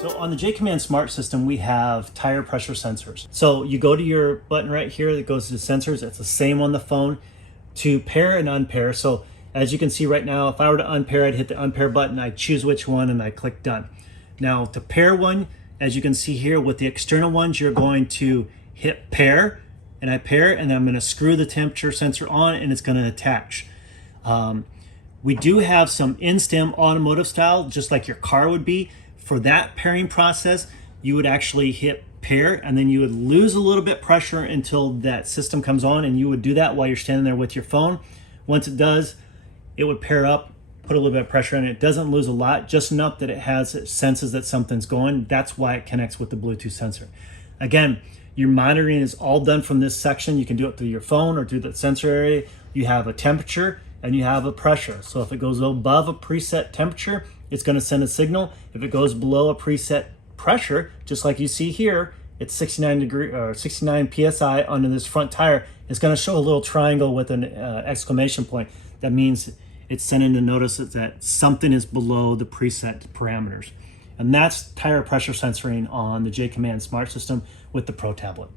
So on the JAYCOMMAND smart system, we have tire pressure sensors. So you go to your button right here that goes to sensors. It's the same on the phone to pair and unpair. So as you can see right now, if I were to unpair, I'd hit the unpair button, I'd choose which one and I click done. Now to pair one, as you can see here with the external ones, you're going to hit pair and I pair, and then I'm going to screw the temperature sensor on and it's going to attach. We do have some in-stem automotive style, just like your car would be. For that pairing process, you would actually hit pair and then you would lose a little bit pressure until that system comes on, and you would do that while you're standing there with your phone. Once it does, it would pair up, put a little bit of pressure in it. It doesn't lose a lot, just enough that it senses that something's going. That's why it connects with the Bluetooth sensor. Again, your monitoring is all done from this section. You can do it through your phone or through the sensor area. You have a temperature and you have a pressure. So if it goes above a preset temperature, it's going to send a signal. If it goes below a preset pressure, just like you see here, it's 69 psi under this front tire. It's going to show a little triangle with an exclamation point. That means it's sending a notice that something is below the preset parameters. And that's tire pressure sensoring on the JAYCOMMAND smart system with the Pro tablet.